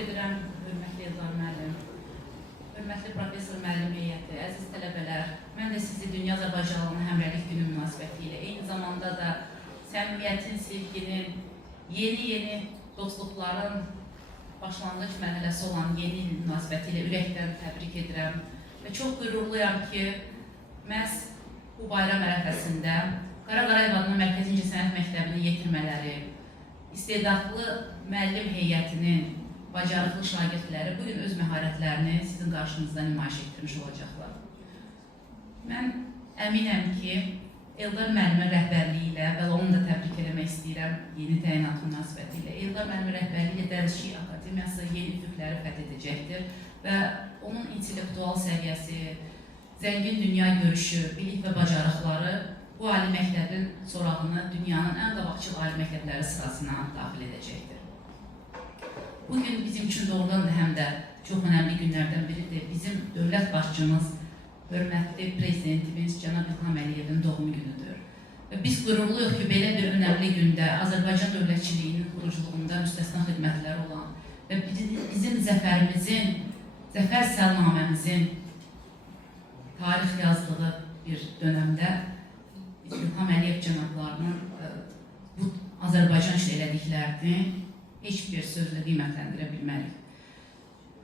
edirəm, hörmətli Eldar müəllim, hörmətli professor müəllim heyəti, əziz tələbələr. Mən də sizi Dünya Azərbaycanlılarının Həmrəylik Günü münasibəti ilə, eyni zamanda da səmimiyyətin, sevginin, yeni dostluqların başlanğıc mərhələsi olan yeni il münasibəti ilə ürəkdən təbrik edirəm. Və çox qürurluyam ki, məhz bu bayram ərəfəsində Qara Qarayev adına Mərkəzi İncəsənət Məktəbinin yetirmələri, istedadlı müəllim heyətinin bacarıqlı şagirdləri bugün öz məharətlərini sizin qarşınızda nümayiş etdirmiş olacaqlar. Mən əminəm ki, Eldar müəllimin rəhbərliyi ilə və onu da təbrik eləmək istəyirəm yeni təyinat münasibəti ilə. Eldar müəllimin rəhbərliyi ilə Dənizçilik Akademiyası yeni üfüqləri fəth edəcəkdir və onun intellektual səviyyəsi, zəngin dünya görüşü, bilik və bacarıqları bu ali məktəbin sorağını dünyanın ən qabaqcıl ali məktəbləri sırasına daxil edəcəkdir. Bugün bizim üçün doğrudan da həm də çox önəmli günlərdən biridir. Bizim dövlət başçımız, hörmətli prezidentimiz Cənab İlham Əliyevin doğum günüdür. Və biz qürurluyuq ki, belə bir önəmli gündə Azərbaycan dövlətçiliyinin quruculuğunda müstəsna xidmətləri olan və bizim zəfərimizin, zəfər səlnaməmizin tarix yazdığı bir dönəmdə İlham Əliyev cənablarının bu Azərbaycan işlə elədiklərini heç bir sözlə qiymətləndirə bilmərik.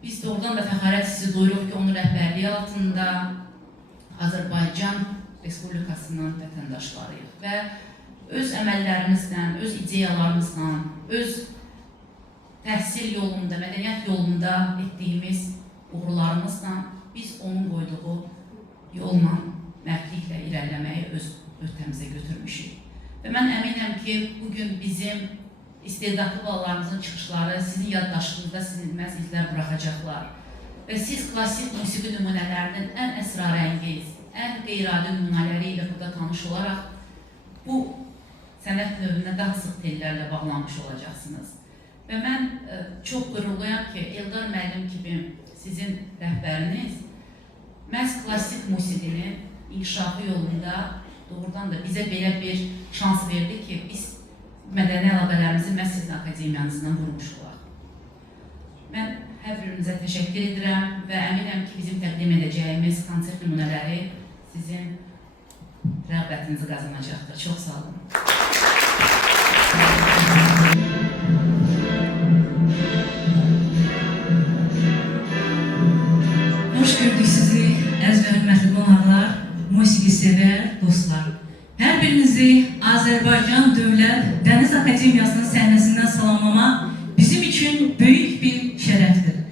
Biz doğrudan da fəxarət sizi duyuruq ki, onun rəhbərliyi altında Azərbaycan Respublikasının vətəndaşlarıyıq və öz əməllərimizlə, öz ideyalarımızla, öz təhsil yolunda, mədəniyyət yolunda etdiyimiz uğurlarımızla biz onun qoyduğu yolla, mərdliklə irəliləməyi öz öhdəmizə götürmüşük. Və mən əminəm ki, bugün bizim istedadlı balalarımızın çıxışları sizin yaddaşınızda silinməz izlər buraxacaqlar. Və siz klassik musiqi nümunələrinin ən əsrarəngiz, ən qeyri-adi nümunələri ilə burada tanış olaraq bu sənət növünə daha sıx tellərlə bağlanmış olacaqsınız. Və mən çox qürurluyam ki, Eldar müəllim kimi sizin rəhbəriniz məhz klassik musiqinin inkişafı yolunda doğrudan da bizə belə bir şans verdi ki, biz mədəni əlaqələrimizi məhz sizin akademiyanızdan qurmuş olaq. Mən hər birinizə təşəkkür edirəm və əminəm ki, bizim təqdim edəcəyimiz konsert nümunələri sizin rəğbətinizi qazanacaqdır. Çox sağ olun. Hoş gördük sizi, əziz və hörmətli qonaqlar, musiqi sevər dostlar. Hər birinizi Azərbaycan Dövlət Dəniz Akademiyasının səhnəsindən salamlamaq bizim üçün böyük bir şərəfdir.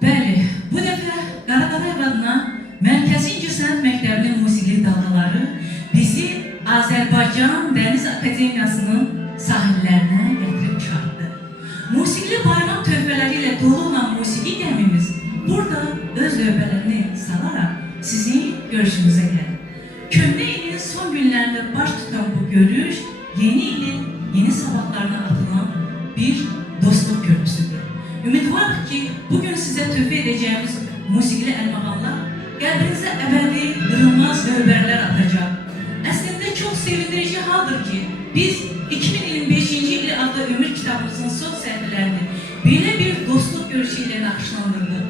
Bəli, bu dəfə Qara Qarayev adına Mərkəzi İncəsənət Məktəbinin musiqili dalğaları bizi Azərbaycan Dəniz Akademiyasının sahillərinə gətirib çıxartdı. Musiqili bayram töhfələri ilə dolu olan musiqi gəmimiz burada öz lövbələrini salaraq sizin görüşünüzə gəlir. Köhnə ilin son günlərində baş tutan bu görüş, yeni ilin yeni sabahlarına atılan bir dostluq köprüsüdür. Ümidvarıq ki, bugün sizə töhfə edəcəyimiz musiqili əlmağanlar qəlbinizə əbədi, qırılmaz lövbərlər atacaq. Əslində çox sevindirici haldır ki, biz 2025-ci il adlı ömür kitabımızın son səhifələrini belə bir dostluq görüşü ilə naxışlandırdıq.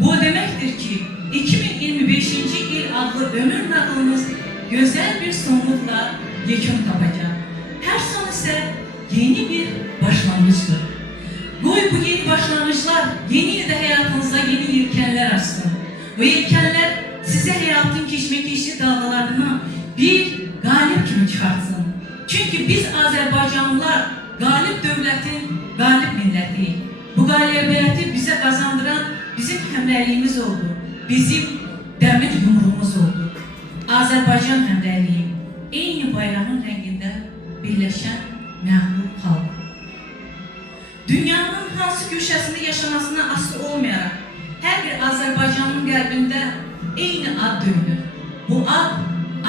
Bu deməkdir ki, 2025-ci il adlı ömür nağılımız gözəl bir sonluqla yekun tapacaq. Hər son isə yeni bir başlanğıcdır. Qoy bu yeni başlanğıclar yeni ildə həyatınızda yeni yelkənlər açsın. Bu yelkənlər sizə həyatın keşməkeşli dalğalarından bir qalib kimi çıxartsın. Çünki biz Azərbaycanlılar qalib dövlətin qalib millətiyik. Bu qalibiyyəti bizə qazandıran bizim həmrəyliyimiz oldu. Bizim dəmir yumruğumuz oldu. Azərbaycan həmrəyliyi eyni bayrağın rəngində birləşən məğlub xalq. Dünyanın hansı köşəsində yaşamasına asılı olmayaraq hər bir Azərbaycanın qəlbində eyni ad döyünür. Bu ad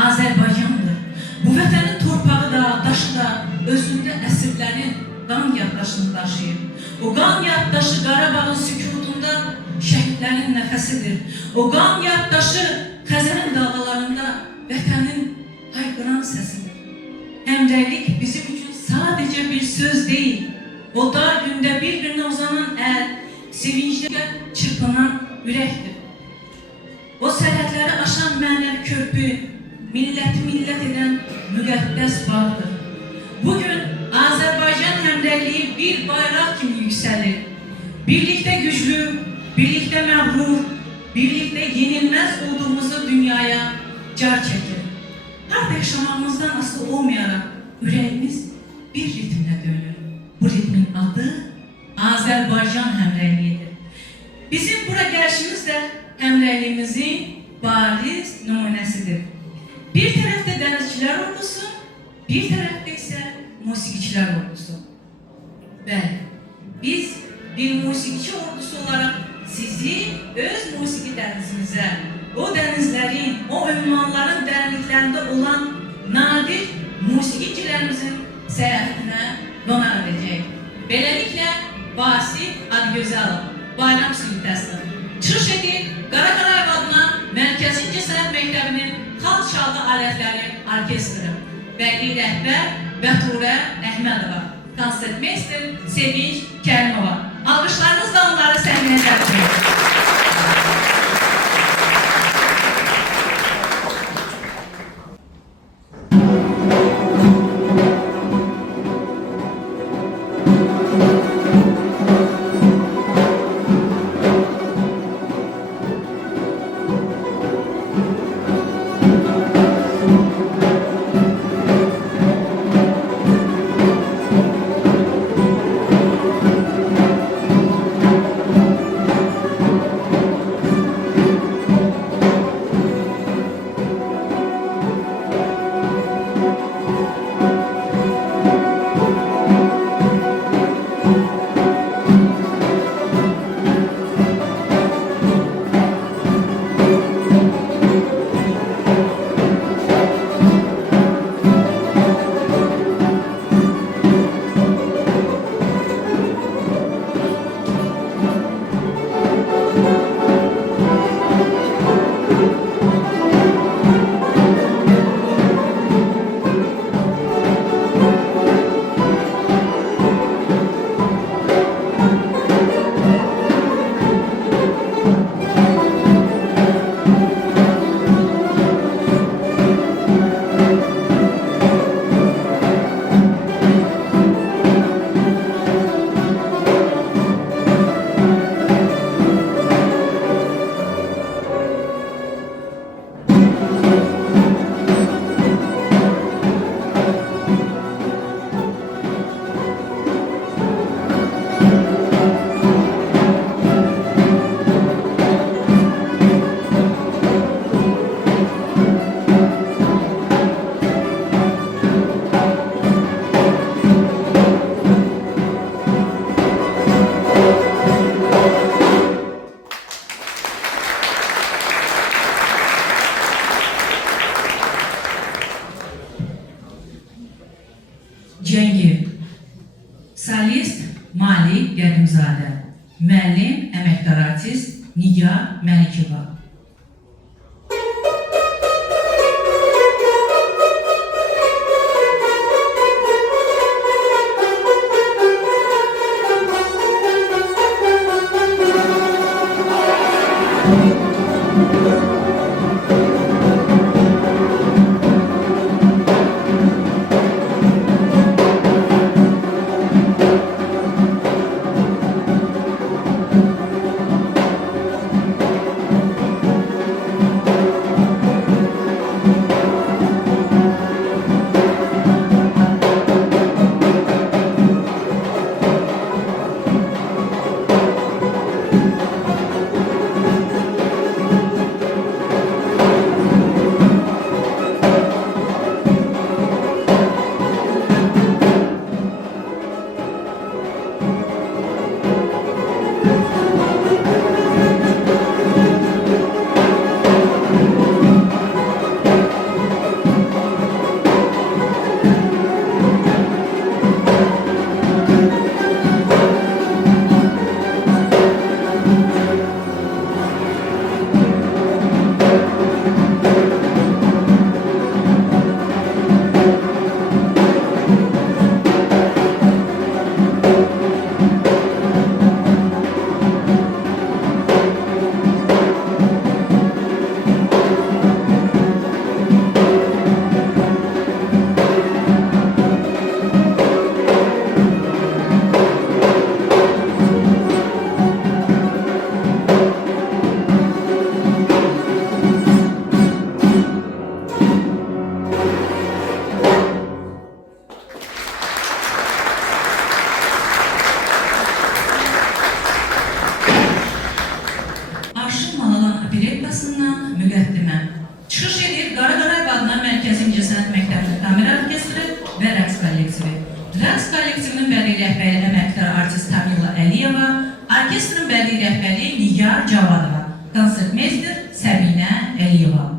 Azərbaycandır. Bu vətənin torpağı da, daşı da özündə əsrlərin qan yaddaşını daşıyır. O qan yaddaşı Qarabağın sükutunda şəhidlərin nəfəsidir. O qan yaddaşı Xəzərin dalğalarında vətənin hayqıran səsidir. Həmrəylik bizim üçün sadəcə bir söz deyil. O dar gündə bir-birinə uzanan əl, sevinclə çırpınan ürəkdir. O sərhədləri aşan mənəvi körpü, milləti millət edən müqəddəs bağdır. Bugün Azərbaycan həmrəyliyi bir bayraq kimi yüksəlir. Birlikdə güclü, birlikdə məğrur, birlikdə yenilməz olduğumuzu dünyaya car çəkir. Harada yaşamamızdan asılı olmayaraq ürəyimiz bir ritmlə dönür. Bu ritmin adı Azərbaycan həmrəyliyidir. Bizim bura gəlişimiz də həmrəyliyimizin bariz nümunəsidir. Bir tərəfdə dənizçilər ordusu, bir tərəfdə isə musiqiçilər ordusu. Bəli, biz bir musiqiçi ordusu olaraq sizi öz musiqi dənizimizə, o dənizlərin, o ünvanların dərinliklərində olan nadir musiqiçilərimizin səyahətinə qonaq edəcək. Beləliklə, Vasif Adıgözəlov, Bayram Sinifəsi, çıxış edir Qaraqarayev adına Mərkəzi İncəsənət Məktəbinin xalq çalğı alətləri orkestri, vəkil rəhbər Bəturə Əhmədova, konsertmeyster Sevinç Kərimova. Alqışlarınızla onları səhnəyə dəvət edirik. Cengiz, solist Malik Qədimzadə, müəllim, əməkdar artist Nigar Məlikova. dəyərli əməkdar artist Tamila Əliyeva, orkestrin bədii rəhbəri Nigar Cavadova, konsertmeyster Səbinə Əliyeva.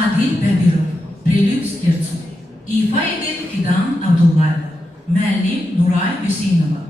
Adil Bəbirov, Prelüd Skerço, ifa edir Fidan Abdullayeva, müəllim Nuray Hüseynova.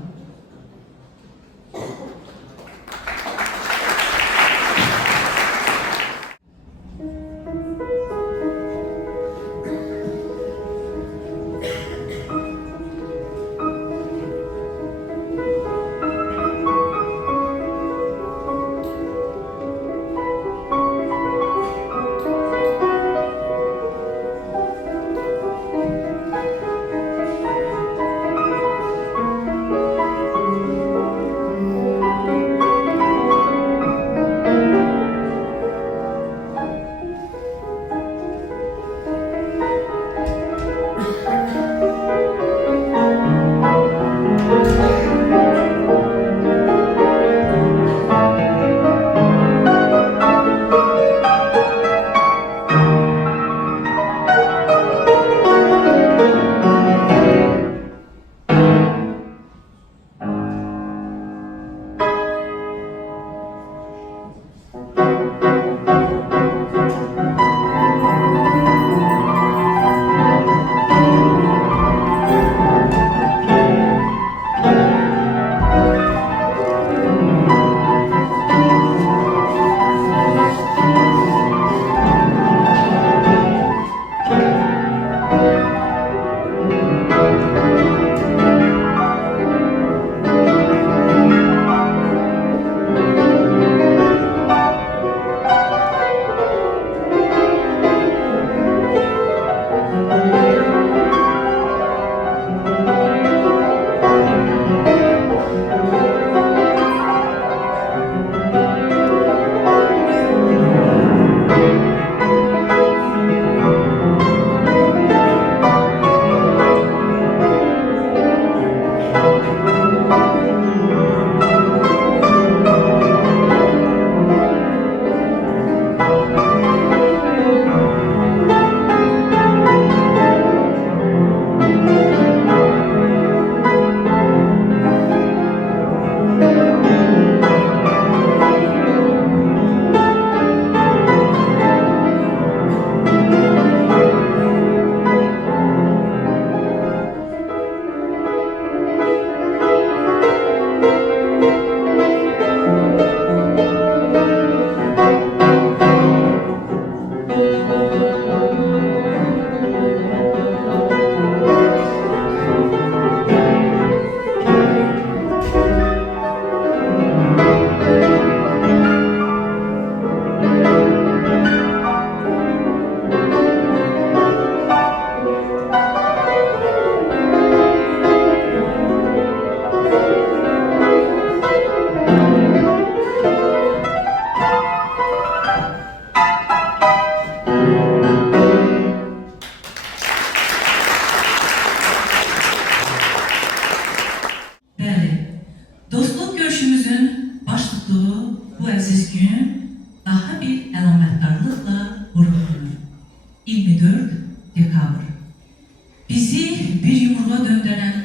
dekabr. Bizi bir yumruğa döndürən,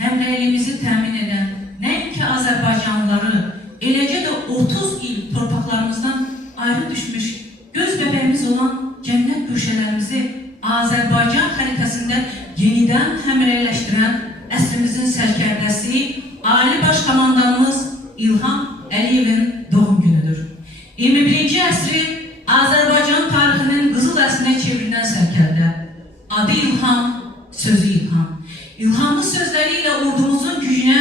həmrəyliyimizi təmin edən, nəinki Azərbaycanlıları, eləcə də 30 il torpaqlarımızdan ayrı düşmüş, göz bəbəyimiz olan cənnət güşələrimizi Azərbaycan xəritəsində yenidən həmrəyləşdirən əsrimizin sərkərdəsi, Ali Baş Komandanımız İlham Əliyevin doğum günüdür. 21-ci əsri Azərbaycan tarixinin qızıl əsrinə çevrilən sərkərdə. Adı İlham, sözü İlham. İlhamlı sözləri ilə ordumuzun gücünə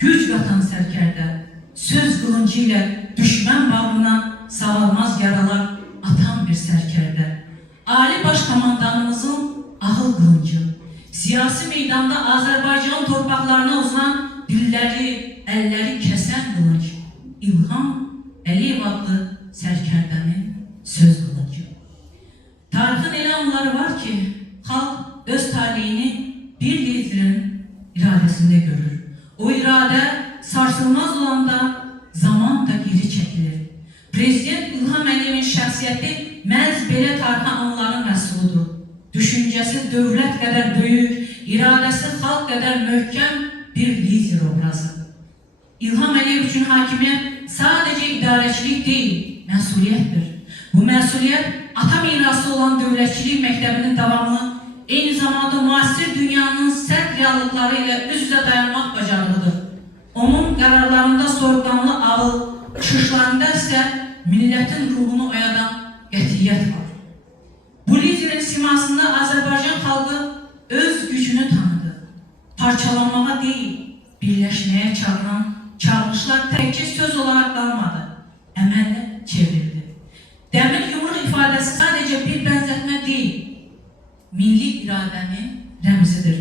güc qatan sərkərdə. Söz qılıncı ilə düşmən bağrına sağalmaz yaralar atan bir sərkərdə. Ali Baş Komandanımızın ağıl qılıncı. Siyasi meydanda Azərbaycan torpaqlarına uzanan dilləri, əlləri kəsən qılınc. İlham Əliyev adlı sərkərdənin söz qılıncı. Tarixin elə anları var ki, xalq öz taleyini bir liderin iradəsində görür. O iradə sarsılmaz olanda zaman da geri çəkilir. Prezident İlham Əliyevin şəxsiyyəti məhz belə tarixi anların məhsuludur. Düşüncəsi dövlət qədər böyük, iradəsi xalq qədər möhkəm bir lider obrazı. İlham Əliyev üçün hakimiyyət sadəcə idarəçilik deyil, məsuliyyətdir. Bu məsuliyyət ata mirası olan dövlətçilik məktəbinin davamı, eyni zamanda müasir dünyanın sərt reallıqları ilə üz-üzə dayanmaq bacarığıdır. Onun qərarlarında soyuqqanlı ağıl, çıxışlarında isə millətin ruhunu oyadan qətiyyət var. Bu liderin simasında Azərbaycan xalqı öz gücünü tanıdı. Parçalanmağa deyil, birləşməyə çağıran çağırışlar təkcə söz olaraq qalmadı, əməllə çevrildi. Dəmir yumruq ifadəsi sadəcə bir bənzətmə deyil, milli iradənin rəmzidir.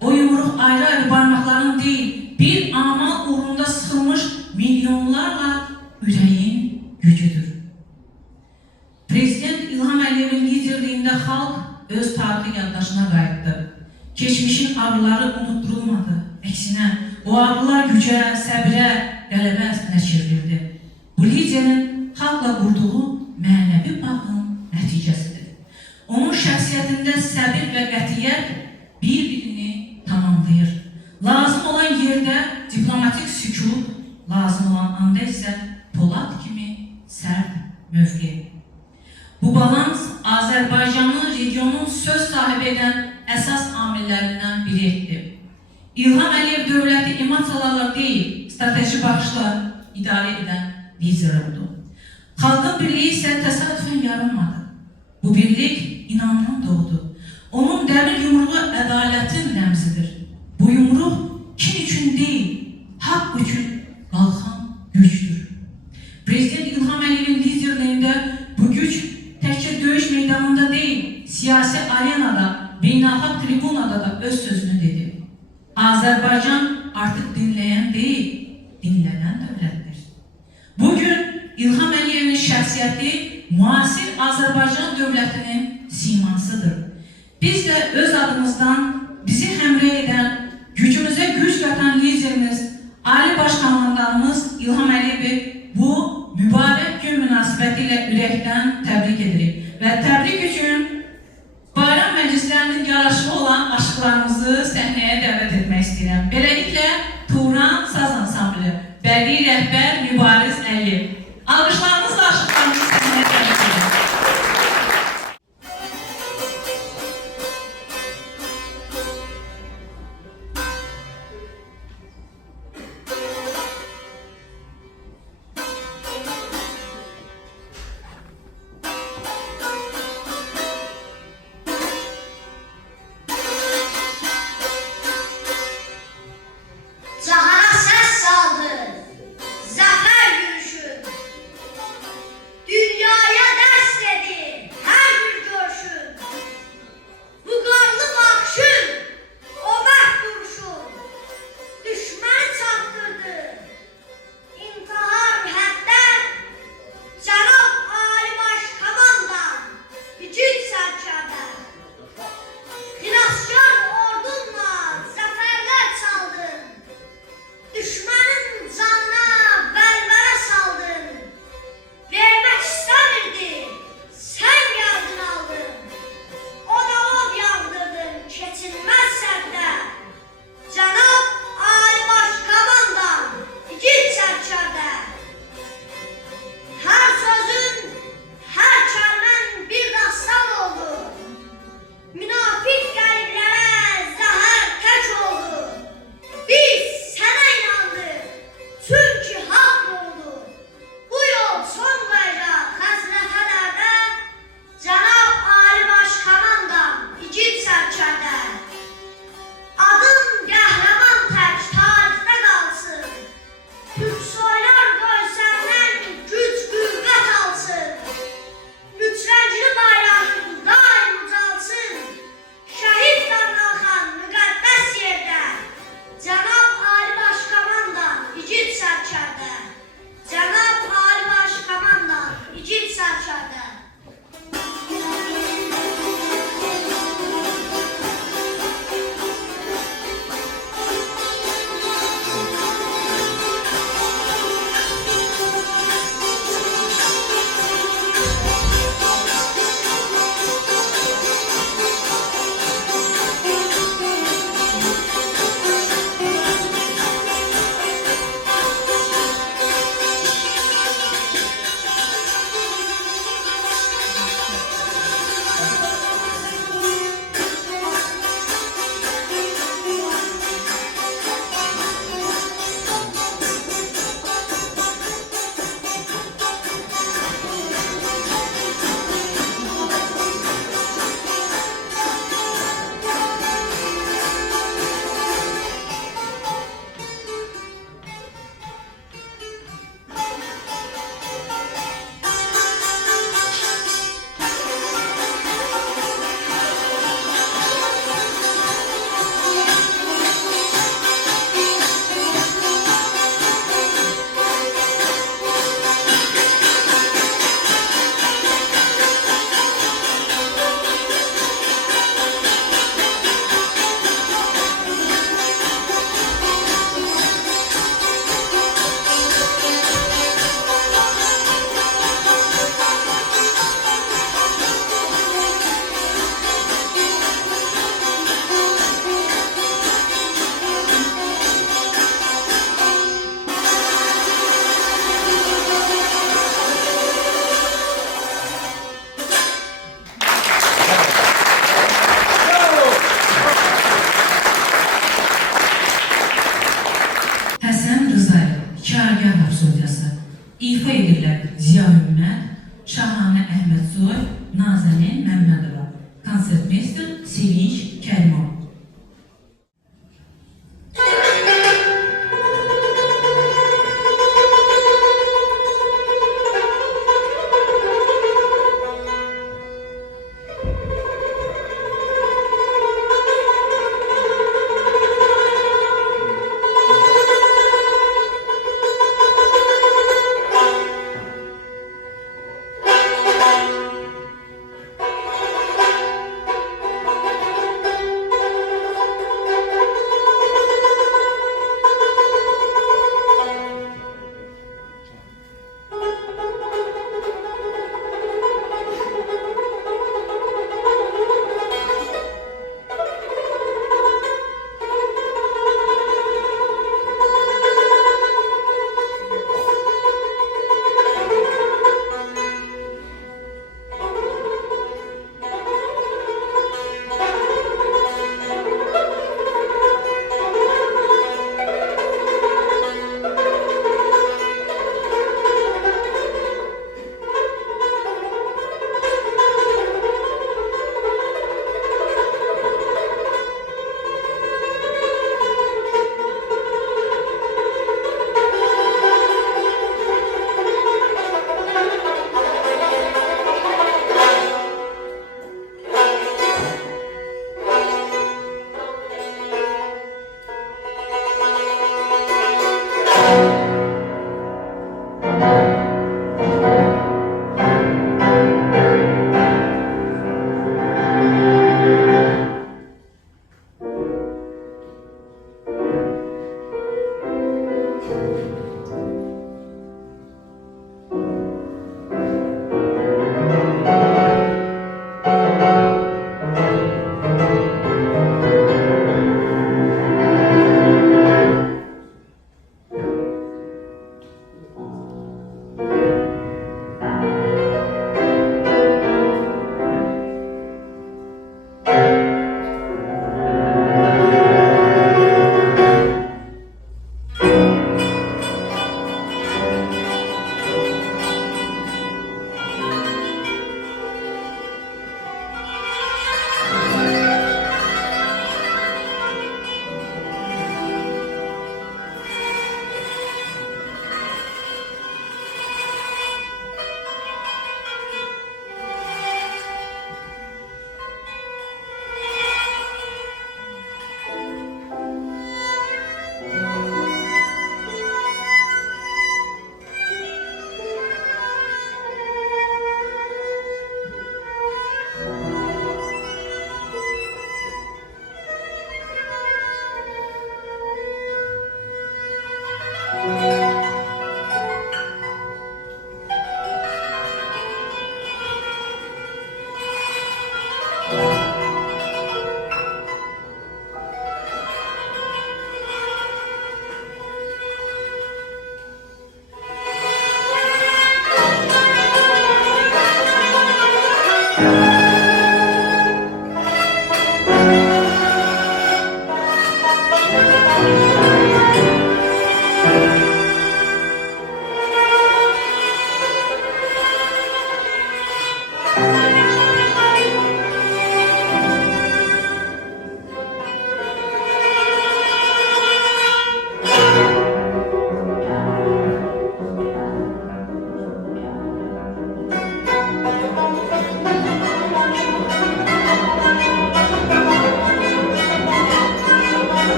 O yumruq ayrı-ayrı barmaqların deyil, bir amal uğrunda sıxılmış milyonlarla ürəyin gücüdür. Prezident İlham Əliyevin liderliyində xalq öz tarixi yaddaşına qayıtdı. Keçmişin ağrıları unutturulmadı. Əksinə, o ağrılar gücə, səbirə, qələbə əsrinə çevrildi. Bu liderin xalqla qurduğu mənəvi bağın nəticəsidir. Onun şəxsiyyətində səbir və qətiyyət bir-birini tamamlayır. Lazım olan yerdə diplomatik sükut, lazım olan anda isə Polad kimi sərt mövqe. Bu balans Azərbaycanın regionun söz sahibi edən əsas amillərindən biri etdi. İlham Əliyev dövləti emosiyalarla deyil, strateji baxışla idarə edən lider oldu. Xalqın birliyi isə təsadüfən yaranmadı. Bu birlik inamdan doğdu. Onun dəmir yumruğu ədalətin rəmzidir. Bu yumruq kin üçün deyil, haqq üçün qalxan gücdür. Prezident İlham Əliyevin liderliyində bu güc təkcə döyüş meydanında deyil, siyasi arenada, beynəlxalq tribunada da öz sözünü dedi. Azərbaycan artıq dinləyən deyil, dinlənən dövlətdir. Bugün İlham Əliyevin şəxsiyyəti müasir Azərbaycan dövlətinin simasıdır. Biz də öz adımızdan bizi həmrəy edən, gücümüzə güc qatan liderimiz, Ali Baş Komandanımız İlham Əliyevi bu mübarək gün münasibəti ilə ürəkdən təbrik edirik. Və təbrik üçün bayram məclislərinin yaraşığı olan aşıqlarımızı səhnəyə dəvət etmək istəyirəm. Beləliklə, Turan Saz Ansamblı, bədii rəhbər Mübariz Əliyev. Alqışlarımızla aşıqlarımızı səhnəyə dəvət edirəm. Sevinç Kərimov.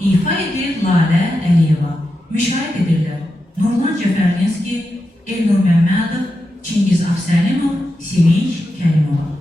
İfa edir Lalə Əliyeva. Müşahidə edirlər Nurlan Cəfərlinski, Elnur Məmmədov, Çingiz Afsəlimov, Sevinç Kərimova.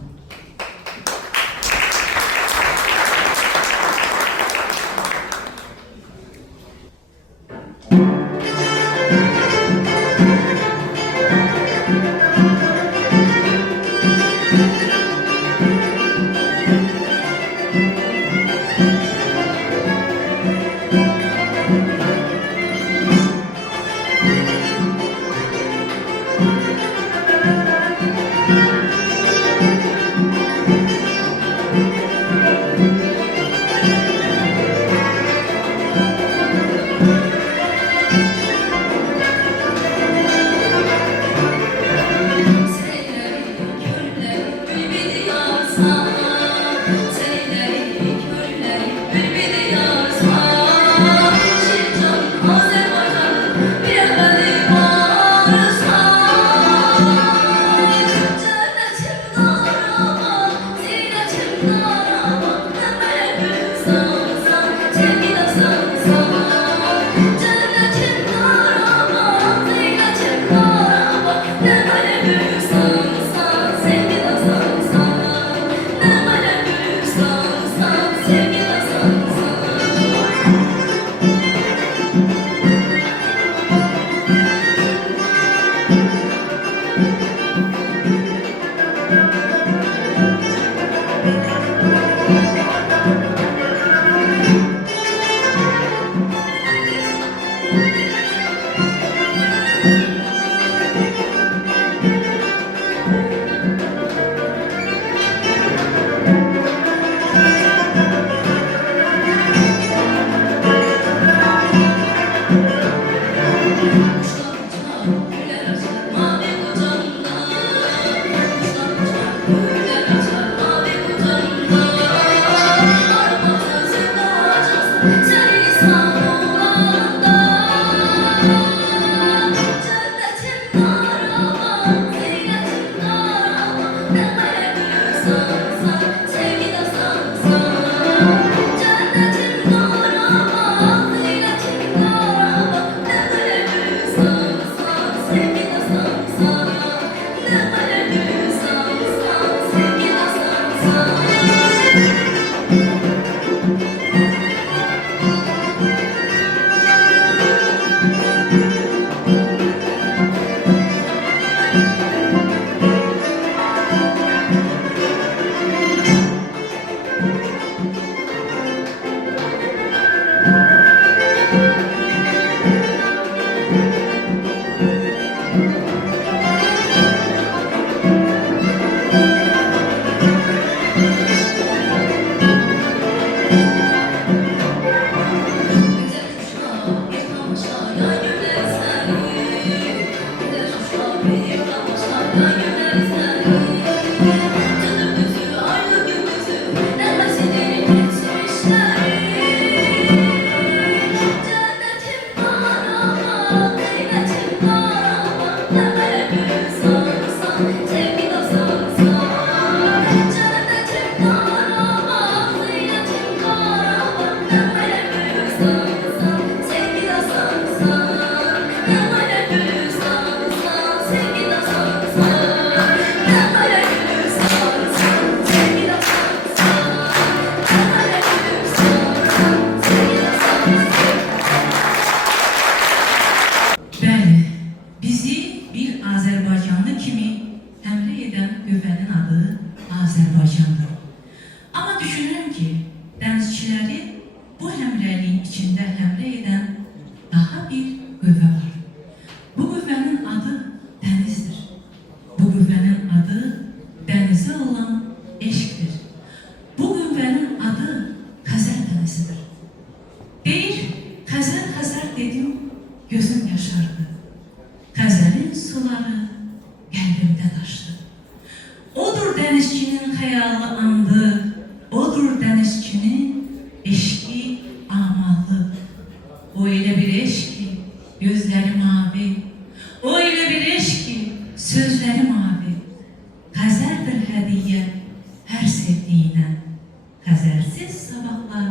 Xəzərsiz sabahlar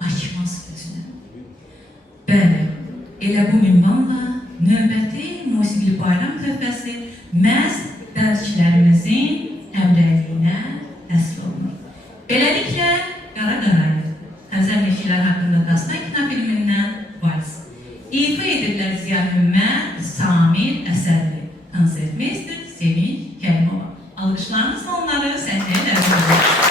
açmaz gözünü. ünvanla növbəti musiqili bayram töhfəsi məhz dərziçilərimizin əmrəliyinə həsr olunur. Beləliklə, Qara Qarayı, Xəzər Meşələr haqqında dastan kinofilmindən vals. İfa edirlər Ziya Hümmət, Samir Əsədli, konsertmeyster Sevinç Kərimova. Alqışlarınızla onları səhnəyə dəvət edir.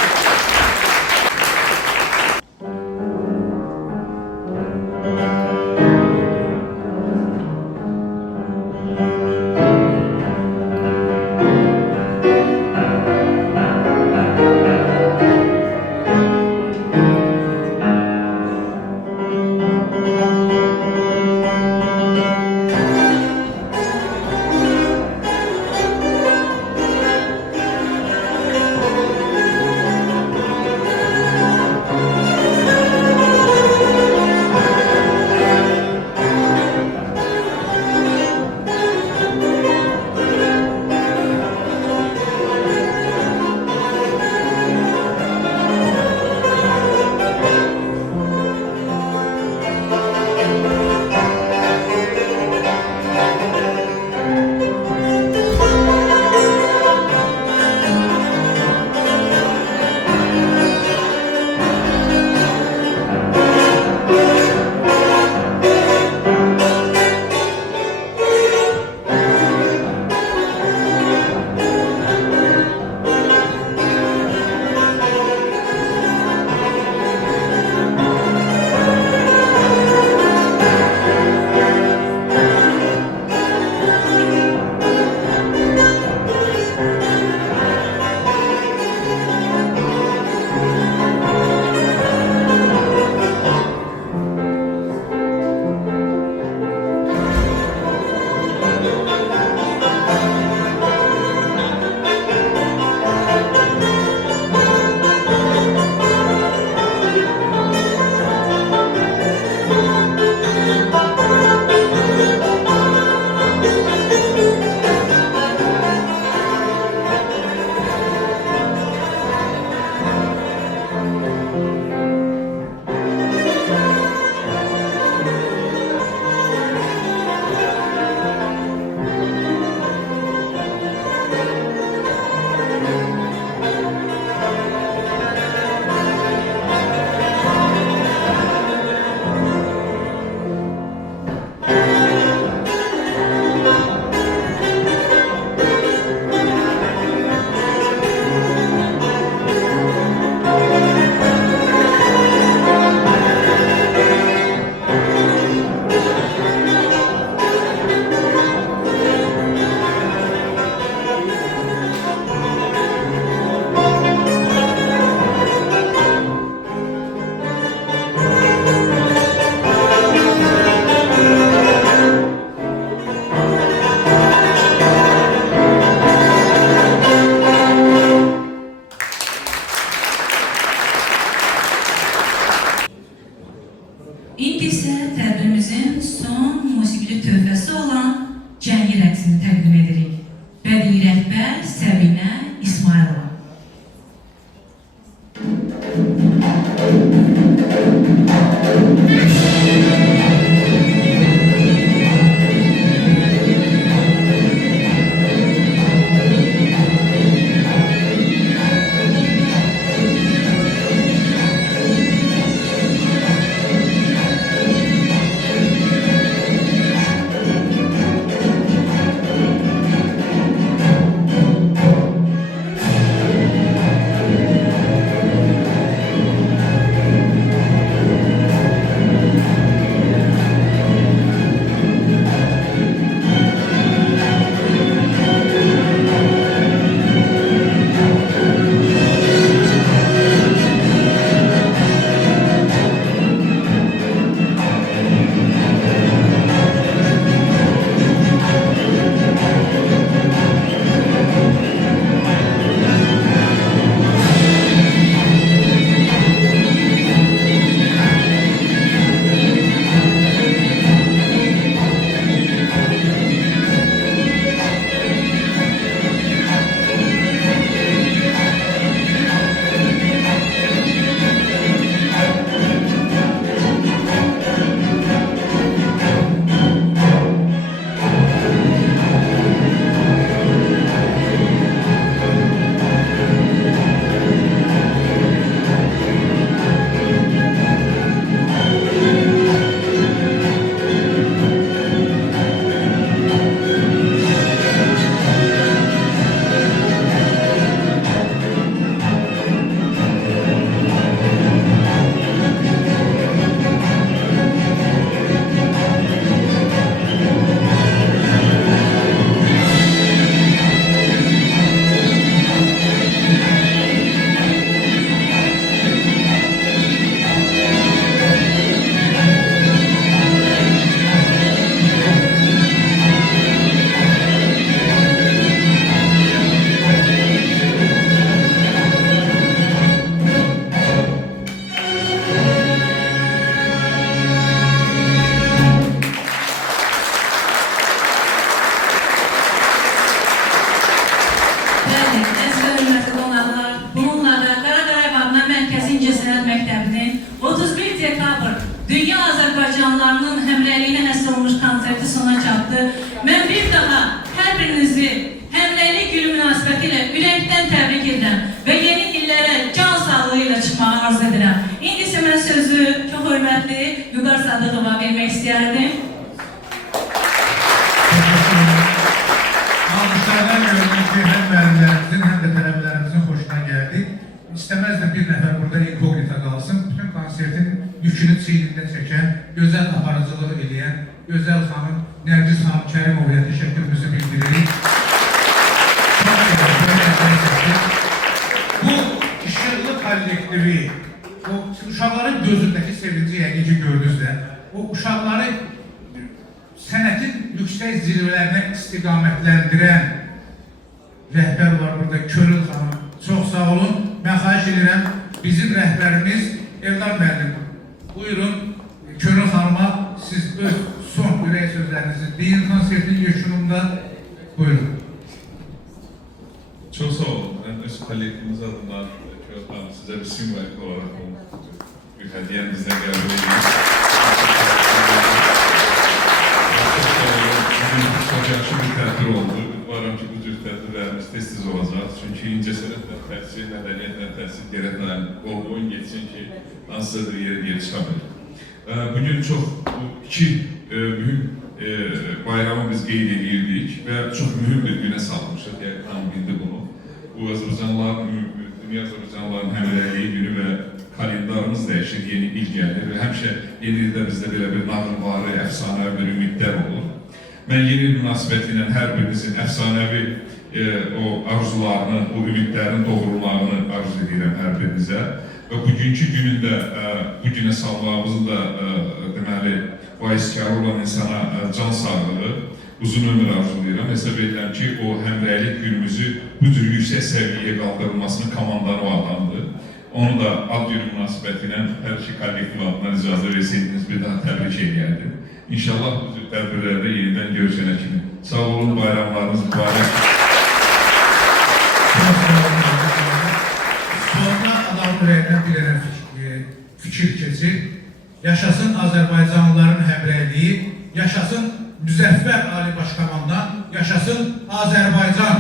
İndi isə tədbirimizin son musiqili töhfəsi olan cəngi rəqsini təqdim edirik. Bədii rəhbər Səbinə İsmailova. sona çatdı. Mən bir daha hər birinizi həmrəylik günü münasibətilə ürəkdən təbrik edirəm və yeni illərə can sağlığı ilə çıxmağı arzu edirəm. İndi isə mən sözü çox hörmətli Vüqar Sadıqova vermək istəyərdim. Alkışlardan gördük ki, hem müəllimlərimizin, hem de tələbələrimizin xoşuna gəldi. İstəməzdim bir nəfər burada inkognita qalsın. Bütün konsertin yükünü çiynində çəkən, gözəl aparıcılıq edən, gözəl xanım Nərgiz xanım Kərimovaya təşəkkürümüzü bildiririk. Bu işıqlı kollektivi, o uşaqların gözündəki sevinci yəqin ki gördünüz də, o uşaqları sənətin yüksək zirvələrinə istiqamətləndirən rəhbər var burada, Körül xanım. Çox sağ olun. Mən xahiş edirəm, bizim rəhbərimiz Eldar müəllim. Buyurun, Körül xanıma siz öz son ürək sözlərinizi deyin konsertin yekununda. Buyurun. Çok sağ olun. Ben öz kollektifimiz adına Körül Hanım size bir simbolik olarak bir hediyen bizden geldi. Çok yaxşı bir tədbir oldu. Umarım ki, bu cür tədbirlərimiz tez-tez olacaq. Çünki incəsənətlə təhsil, mədəniyyətlə təhsil gərəkdən bol-boyun geçsin ki, hansısa bir yerə çıxa bilir. Bugün çox iki mühüm bayramı biz qeyd edirdik və çox mühüm bir günə salmışıq. Yəni, tam bildi bunu. Bu Azərbaycanlıların, dünya Azərbaycanlıların həmrəyliyi günü və kalendarımız dəyişir, yeni il gəlir və həmişə yeni ildə bizdə belə bir nağılvari, əfsanəvi bir ümidlər olur. Mən yeni il münasibəti ilə hər birinizin əfsanəvi o arzularını, o ümidlərin doğrulmağını arzu edirəm hər birinizə. Və bugünkü günündə bu günə salmağımızın da deməli vaizkarı olan insana can sağlığı, uzun ömür arzulayıram. Hesab edirəm ki, o həmrəylik günümüzü bu cür yüksək səviyyəyə qaldırılmasının komandanı o adamdır. Onu da ad günü münasibəti ilə hər iki kollektiv adına icazə versəydiniz bir daha təbrik edərdim. İnşallah bu cür tədbirlərdə yenidən görüşənə kimi. Sağ olun, bayramlarınız mübarək. Sonra adam ürəyindən bir dənə fikir keçir. Yaşasın Azərbaycanlıların həmrəyliyi, yaşasın Müzəffər Ali Başkomandan, yaşasın Azərbaycan.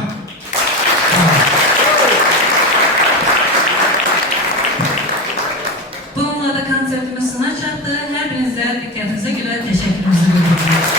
Bununla da konsertimiz sona çatdı. Hər birinizə diqqətinizə görə təşəkkürümüzü bildiririk.